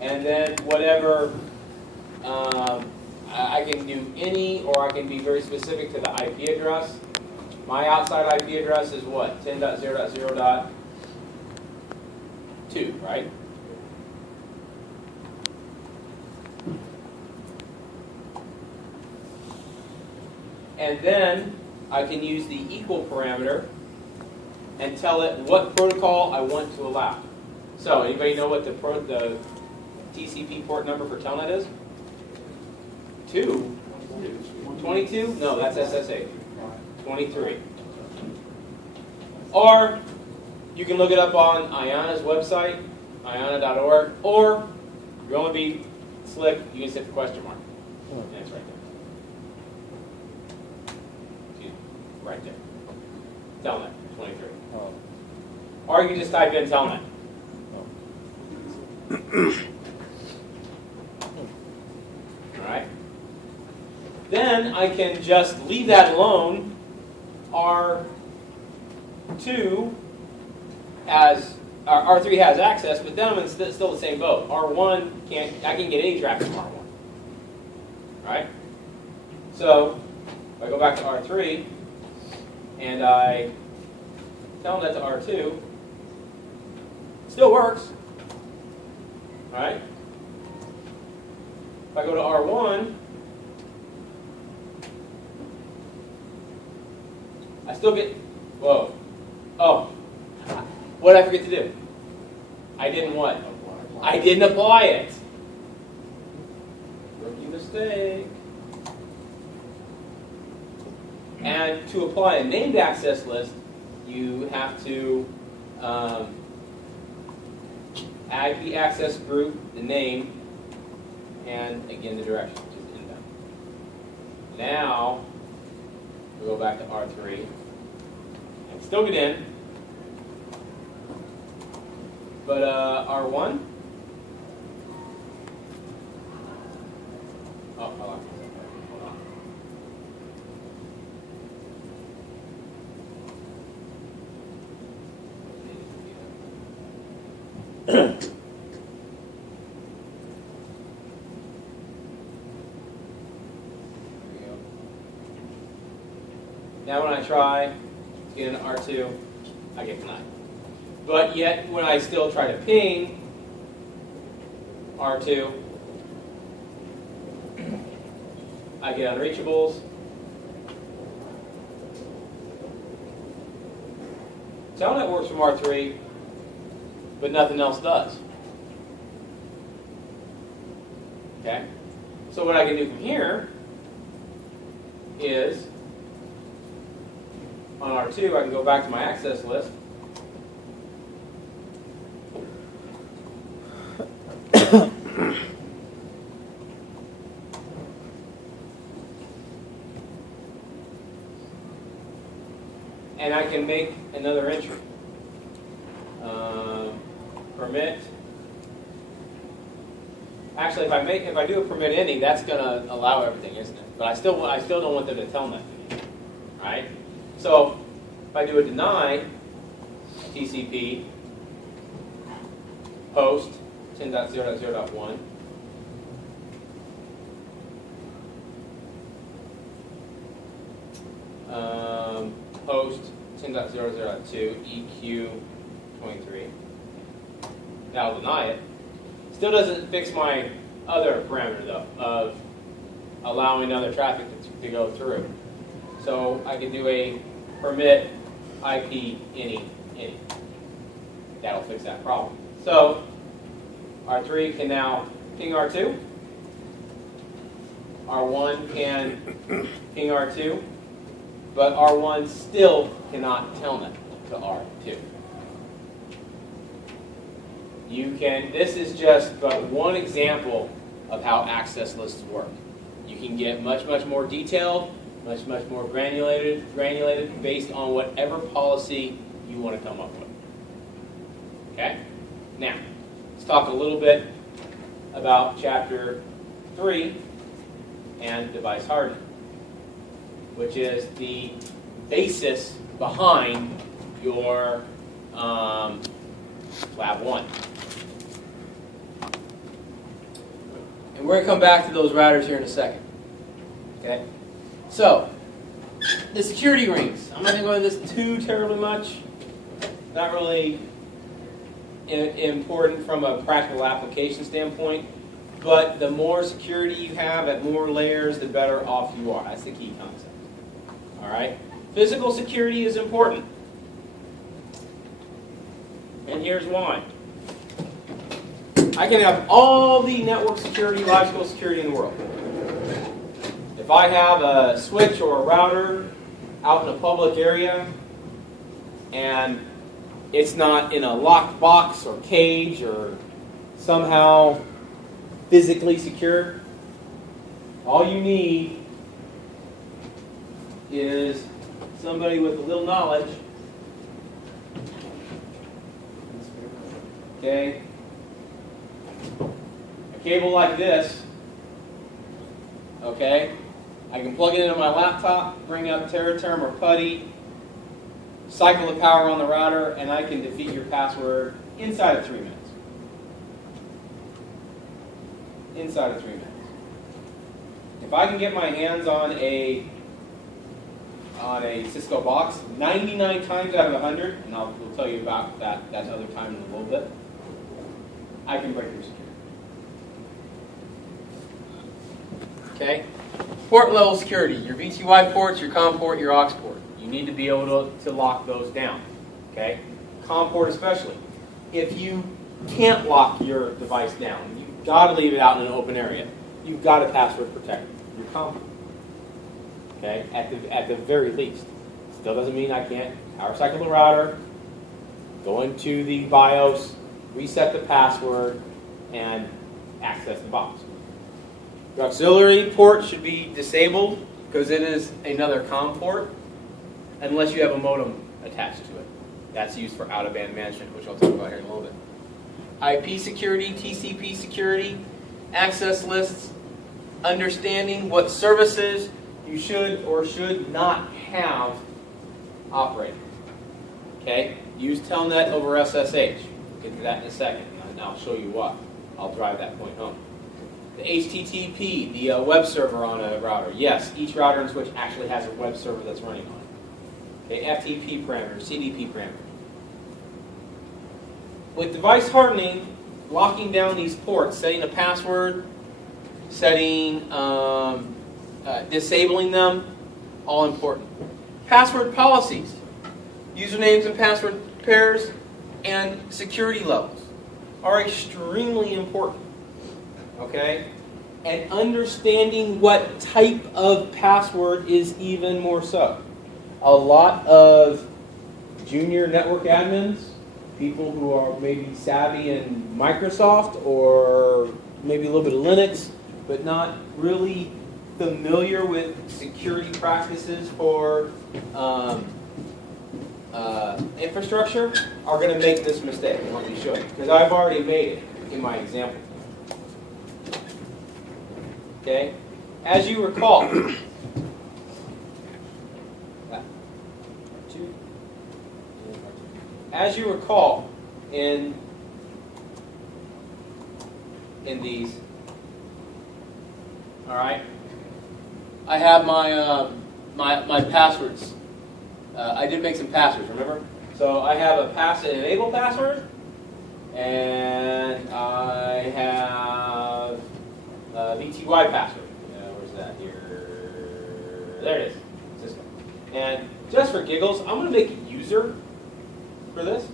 and then whatever, I can do any, or I can be very specific to the IP address. My outside IP address is what? 10.0.0.2, right? And then I can use the equal parameter and tell it what protocol I want to allow. So, anybody know what the TCP port number for Telnet is? 2? 22? No, that's SSH. 23. Or you can look it up on IANA's website, iana.org, or if you want to be slick, you can set the question mark. And it's right there. Excuse me, right there. Telnet, 23. Or you can just type in Telnet. Alright? Then I can just leave that alone. R2 has, R3 has access, but then I'm in still the same boat. R1 can't, I can get any traffic from R1. Right? So, if I go back to R3, and I tell that to R2, it still works. Right? If I go to R1, I still get, whoa. Oh, what did I forget to do? I didn't what? I didn't apply it. Rookie mistake. And to apply a named access list, you have to add the access group, the name, and again the direction, which is inbound. Now, we'll go back to R3 and still get in. But R1, oh, I locked myself. Hold on. Now when I try to get into R2, I get denied. But yet, when I still try to ping R2, I get unreachables. Telnet works from R3, but nothing else does. Okay? So what I can do from here is, on R2, I can go back to my access list. And I can make another entry. Permit. Actually, if I do a permit any, that's going to allow everything, isn't it? But I still don't want them to Telnet me, right? So if I do a deny TCP host 10.0.0.1, host 10.0.0.2 EQ23. Now I'll deny it. Still doesn't fix my other parameter though of allowing other traffic to go through. So I can do a permit IP any. That'll fix that problem. So R3 can now ping R2. R1 can ping R2. But R1 still cannot telnet to R2. This is just but one example of how access lists work. You can get much more detailed, much more granulated based on whatever policy you want to come up with. Okay? Now, let's talk a little bit about Chapter 3 and device hardening, which is the basis behind your Lab 1. we're going to come back to those routers here in a second. Okay? So, the security rings. I'm not going to go into this too terribly much. Not really important from a practical application standpoint. But the more security you have at more layers, the better off you are. That's the key concept. All right? Physical security is important. And here's why. I can have all the network security, logical security in the world. If I have a switch or a router out in a public area and it's not in a locked box or cage or somehow physically secure, all you need is somebody with a little knowledge, okay, a cable like this, okay, I can plug it into my laptop, bring up TerraTerm or PuTTY, cycle the power on the router, and I can defeat your password inside of 3 minutes. Inside of 3 minutes. If I can get my hands on a Cisco box, 99 times out of 100, and we'll tell you about that other time in a little bit, I can break your security. Okay? Port level security, your VTY ports, your COM port, your aux port. You need to be able to lock those down. Okay? COM port especially. If you can't lock your device down, you've got to leave it out in an open area. You've got to password protect your COM port. Okay? At the very least. Still doesn't mean I can't power cycle the router, go into the BIOS, reset the password, and access the box. The auxiliary port should be disabled because it is another COM port unless you have a modem attached to it. That's used for out-of-band management, which I'll talk about here in a little bit. IP security, TCP security, access lists, understanding what services you should or should not have operating. Okay? Use Telnet over SSH. We'll get to that in a second, and I'll show you why. I'll drive that point home. The HTTP, the web server on a router. Yes, each router and switch actually has a web server that's running on it. Okay, FTP parameters, CDP parameters. With device hardening, locking down these ports, setting a password, disabling them, all important. Password policies, usernames and password pairs, and security levels are extremely important. Okay? And understanding what type of password is even more so. A lot of junior network admins, people who are maybe savvy in Microsoft or maybe a little bit of Linux, but not really familiar with security practices for infrastructure, are going to make this mistake. And let me show you, because I've already made it in my example. Okay? As you recall, in these, all right, I have my my passwords. I did make some passwords, remember? So I have an enable password, and I have a VTY password. Where's that here? There it is. Cisco. And just for giggles, I'm going to make a user for this.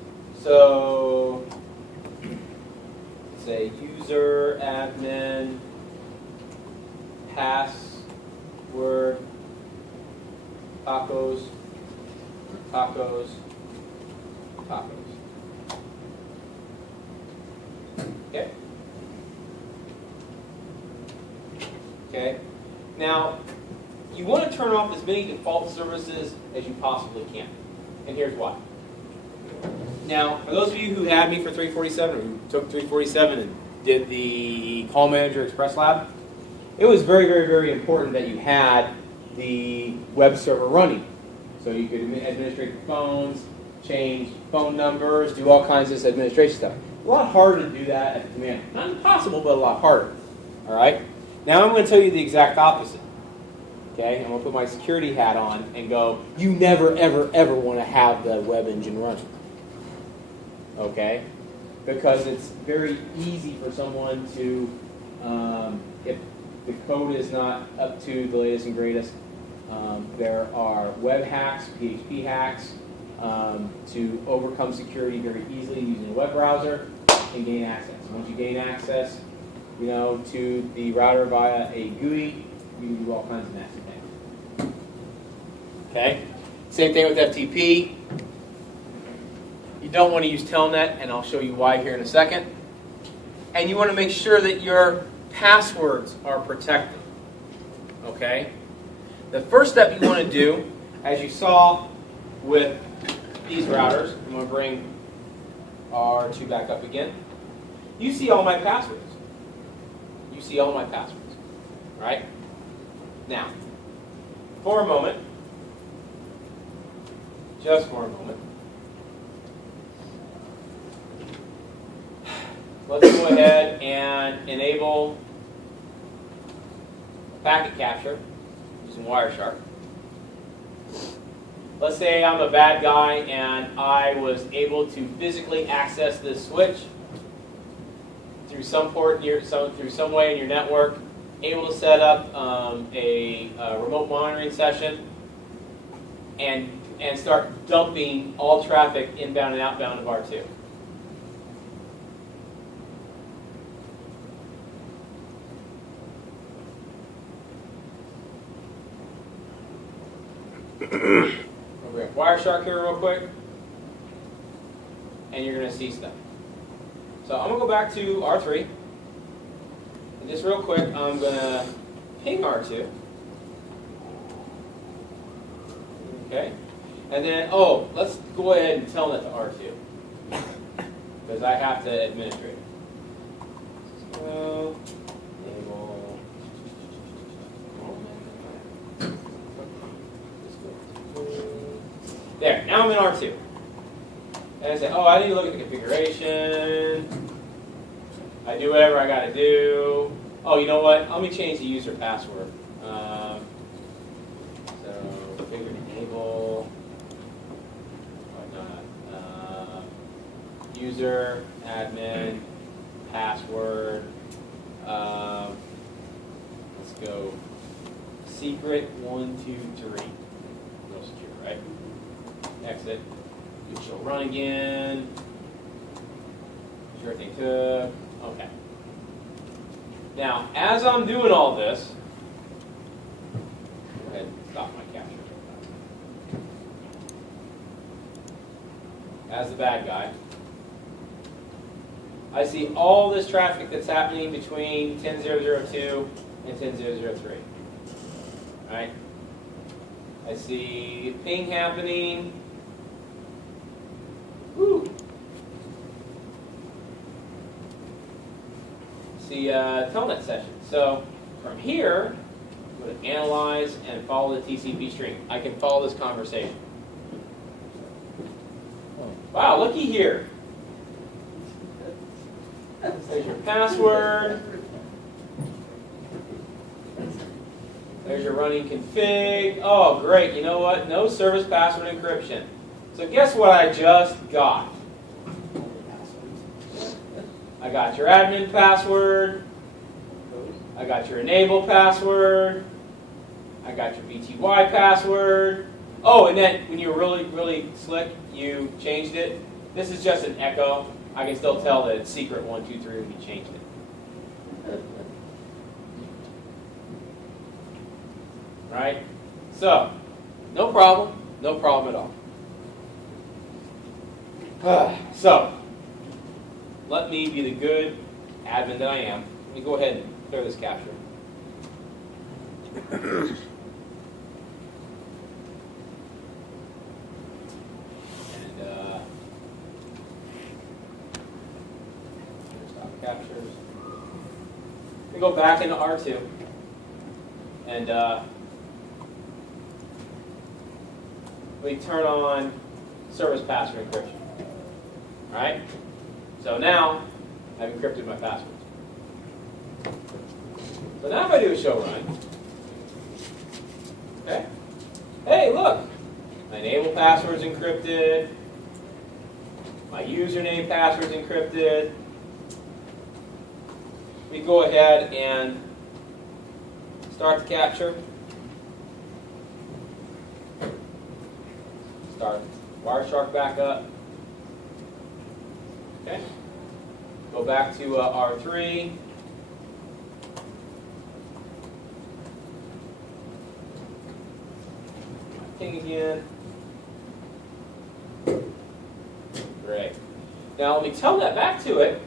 So say user admin password tacos. Okay. Okay. Now, you want to turn off as many default services as you possibly can. And here's why. Now, for those of you who had me for 347, or who took 347 and did the Call Manager Express Lab, it was very, very, very important that you had the web server running. So you could administrate the phones, change phone numbers, do all kinds of this administration stuff. A lot harder to do that at the command. Not impossible, but a lot harder. All right? Now I'm going to tell you the exact opposite. Okay? I'm going to put my security hat on and go, you never, ever, ever want to have the web engine running. Okay? Because it's very easy for someone to, if the code is not up to the latest and greatest, there are web hacks, PHP hacks, to overcome security very easily using a web browser and gain access. Once you gain access, to the router via a GUI, you can do all kinds of nasty things. Okay? Same thing with FTP. You don't want to use Telnet, and I'll show you why here in a second. And you want to make sure that your passwords are protected. Okay? The first step you want to do, as you saw with these routers, I'm going to bring R2 back up again. You see all my passwords. You see all my passwords. Right? Now, for a moment, just for a moment, let's go ahead and enable packet capture using Wireshark. Let's say I'm a bad guy and I was able to physically access this switch through some port, through some way in your network, able to set up a remote monitoring session and start dumping all traffic inbound and outbound of R2. We're going to Wireshark here real quick, and you're going to see stuff. So I'm going to go back to R3, and just real quick, I'm going to ping R2. Okay, and then, let's go ahead and tell that to R2, because I have to administrate it. So, enable. There, now I'm in R2. And I say, I need to look at the configuration. I do whatever I got to do. You know what? Let me change the user password. So, configure enable. User, admin, password. Let's go secret 1, 2, 3. No secure, right? Exit. It shall run again. Sure everything took. Okay. Now, as I'm doing all this, go ahead and stop my capture. As the bad guy, I see all this traffic that's happening between 10.0.0.2 and 10.0.0.3. Right? I see ping happening. Woo. See telnet session. So from here, I'm going to analyze and follow the TCP stream. I can follow this conversation. Wow, looky here. There's your password. There's your running config. Oh, great. You know what? No service password encryption. So guess what I just got? I got your admin password. I got your enable password. I got your BTY password. Oh, and then when you were really, really slick, you changed it. This is just an echo. I can still tell that it's secret 1, 2, 3 when you changed it. Right? So, no problem. No problem at all. So, let me be the good admin that I am. Let me go ahead and clear this capture. Stop captures. We go back into R2 and we turn on service password encryption. All right? So now I've encrypted my passwords. So now if I do a show run, okay, hey, look, my enable password's encrypted, my username password's encrypted. We go ahead and start the capture. Start Wireshark back up. Okay. Go back to R3. Ping again. Great. Now let me tell that back to it.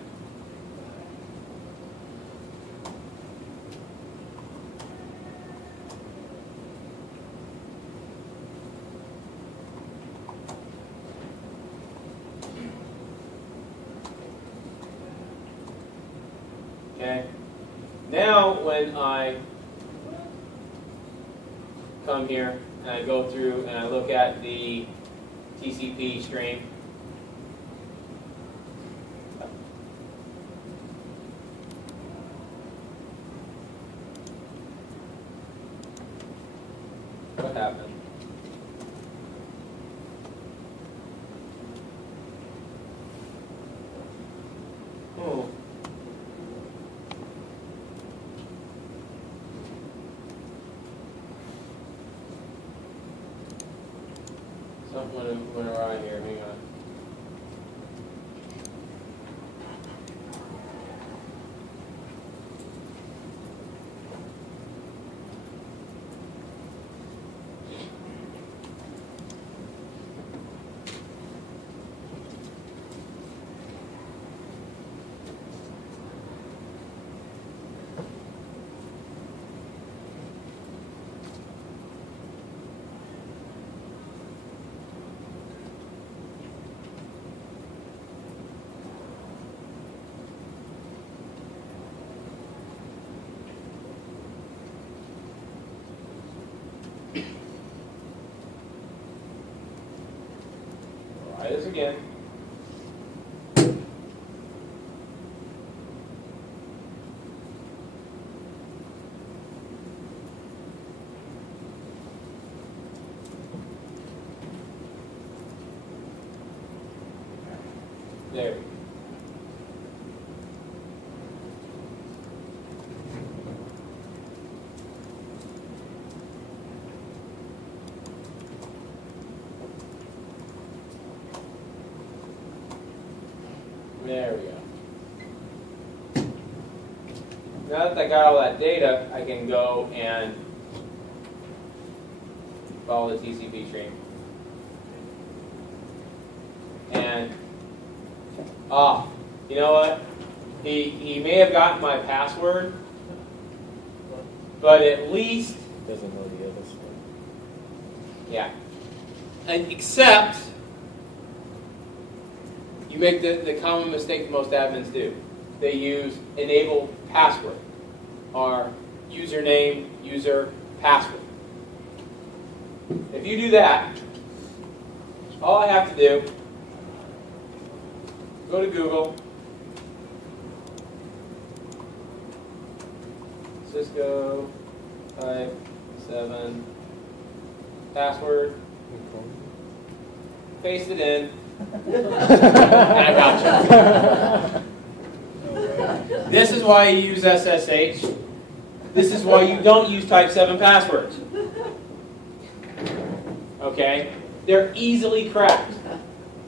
Okay. Now when I come here and I go through and I look at the TCP stream, what happened? Oh. Something went awry here. Hang on. Try this again. There we go. There we go. Now that I got all that data, I can go and follow the TCP stream. And, you know what? He may have gotten my password, but at least Doesn't know the other stuff. yeah. And except you make the common mistake most admins do. They use enable password, or username, user, password. If you do that, all I have to do, go to Google, Cisco, type 7, password, paste it in, and I got you. This is why you use SSH. This is why you don't use type 7 passwords. Okay? They're easily cracked.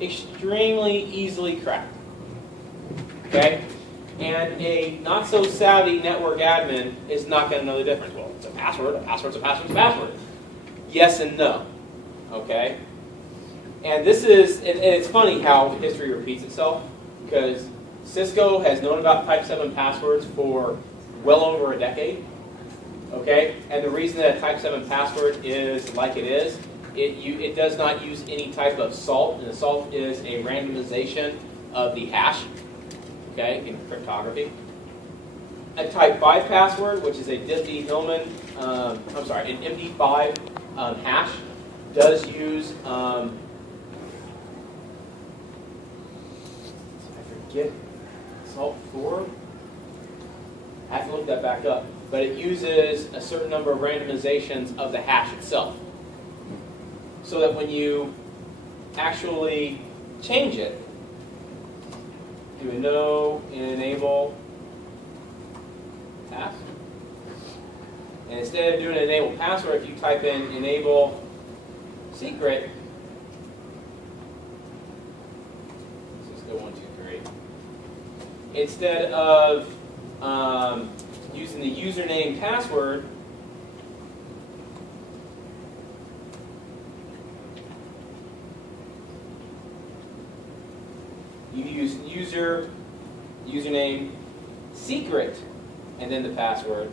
Extremely easily cracked. Okay? And a not so savvy network admin is not going to know the difference. Well, it's a password, a password's a password's a password. Yes and no. Okay? And this is, and it's funny how history repeats itself, because Cisco has known about type 7 passwords for well over a decade. Okay? And the reason that a type 7 password is like it is, it does not use any type of salt, and the salt is a randomization of the hash, okay, in cryptography. A type 5 password, which is a Diffie-Hellman, an MD5 hash, does use, I forget, salt 4? I have to look that back up. But it uses a certain number of randomizations of the hash itself. So that when you actually change it, do a no enable pass. And instead of doing an enable password, if you type in enable secret, let's go 1, 2, 3. Instead of using the username password, you use username secret and then the password.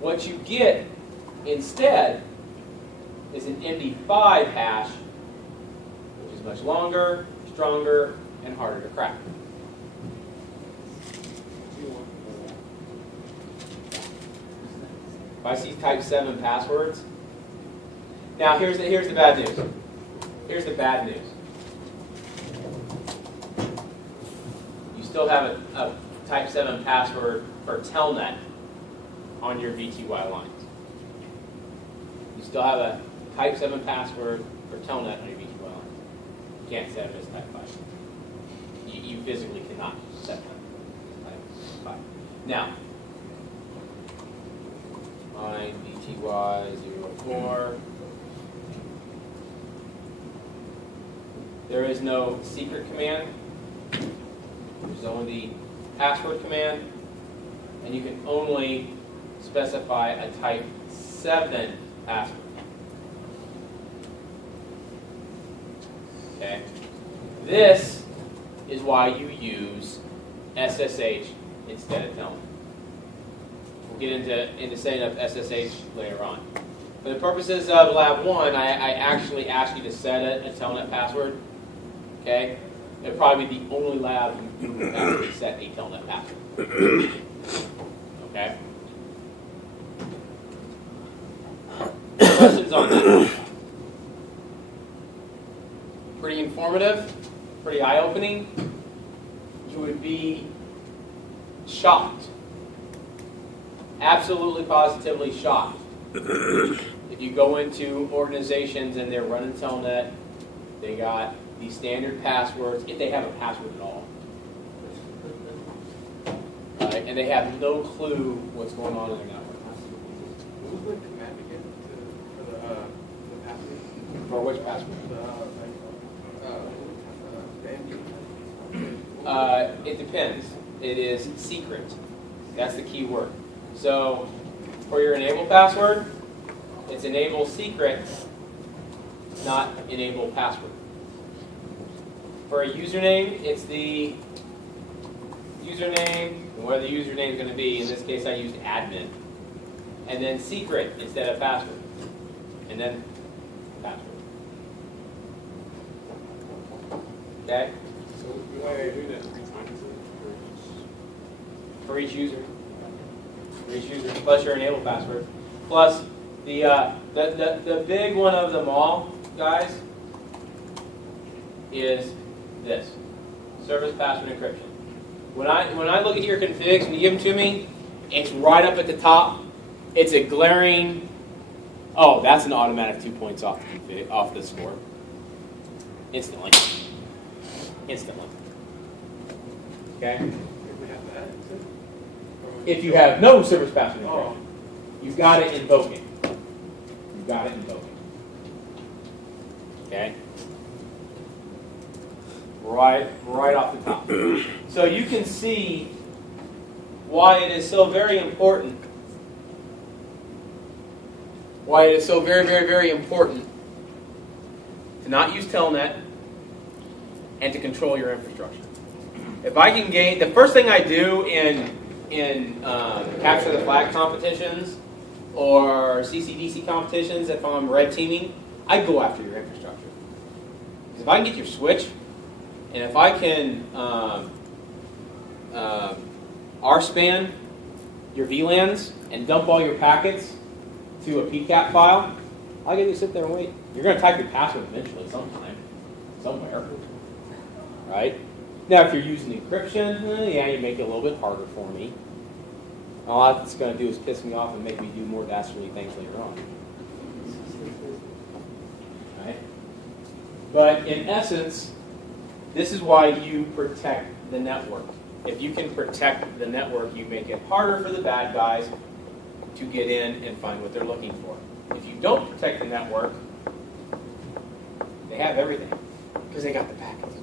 What you get instead is an MD5 hash, which is much longer, stronger, and harder to crack. If I see type 7 passwords, now here's the bad news. Here's the bad news. You still have a type 7 password for telnet on your VTY lines. You still have a type 7 password for telnet on your VTY lines. You can't set it as type 5. You physically cannot set that type 5. Now, line VTY04. There is no secret command. There's only the password command. And you can only specify a type 7 password. Okay? This is why you use SSH instead of telnet. We'll get into setting up SSH later on. For the purposes of Lab 1, I actually asked you to set a telnet password. Okay? It'll probably be the only lab you would actually set a telnet password. Okay? Questions on that? Pretty informative, pretty eye-opening. You would be shocked, absolutely positively shocked, if you go into organizations and they're running telnet, they got these standard passwords, if they have a password at all. And they have no clue what's going on in their network. What was the command again for the password? For which password? The MD. It depends. It is secret. That's the key word. So for your enable password, it's enable secret, not enable password. For a username, it's the username, and where the username is going to be. In this case, I used admin. And then secret instead of password. And then password. Okay? So why are you doing that 3 times For each user. For each user, plus your enable password. Plus the big one of them all, guys, is this. Service password encryption. When I look at your configs, when you give them to me, it's right up at the top. It's a glaring, oh, that's an automatic 2 points off the config, off the score. Instantly. Instantly. Okay? If we have that, If you have no service password encryption, oh. you've got to invoke it. You've got to invoke it. Okay? Right off the top. So you can see why it is so very important. Why it is so very, very, very important to not use telnet and to control your infrastructure. If I can gain, the first thing I do in capture the flag competitions or CCDC competitions, if I'm red teaming, I go after your infrastructure. Because if I can get your switch, and if I can RSpan your VLANs and dump all your packets to a PCAP file, I'll get you to sit there and wait. You're going to type your password eventually sometime. somewhere, right? Now, if you're using encryption, yeah, you make it a little bit harder for me. All that's going to do is piss me off and make me do more dastardly things later on. Right? But in essence, this is why you protect the network. If you can protect the network, you make it harder for the bad guys to get in and find what they're looking for. If you don't protect the network, they have everything because they got the packets.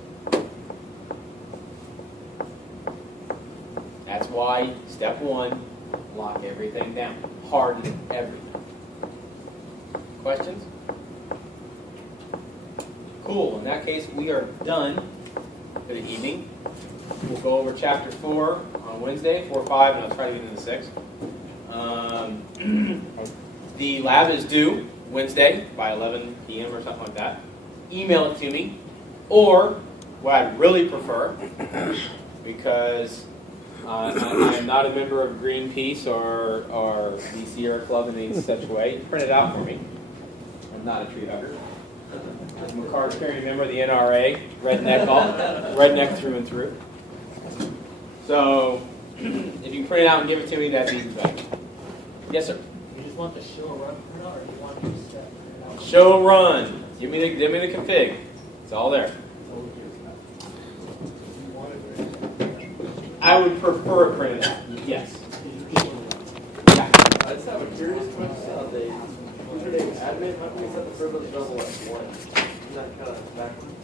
That's why step one, lock everything down. Harden everything. Questions? Cool. In that case, we are done for the evening. We'll go over chapter 4 on Wednesday, 4, 5, and I'll try to get into 6. The lab is due Wednesday by 11 p.m. or something like that. Email it to me. Or, what I really prefer, because I am not a member of Greenpeace or the Sierra Club in any such way, print it out for me. I'm not a tree hugger. I'm a card-carrying member of the NRA, redneck through and through. So, if you print it out and give it to me, that'd be better. Yes, sir. You just want the show run printout, or you want to just print out? Show run. Give me the config. It's all there. I would prefer it printed out. Yes. Yeah. I just have a curious question on the username admin. How can we set the privilege level at 1? Isn't that kind of backwards?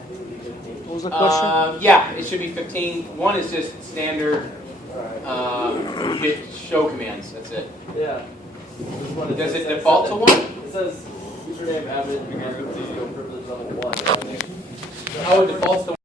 I think it'd be 15. What was the question? Yeah, it should be 15. One is just standard show commands. That's it. Yeah. Does it default to 1? It says username admin privilege level 1. Oh, it defaults to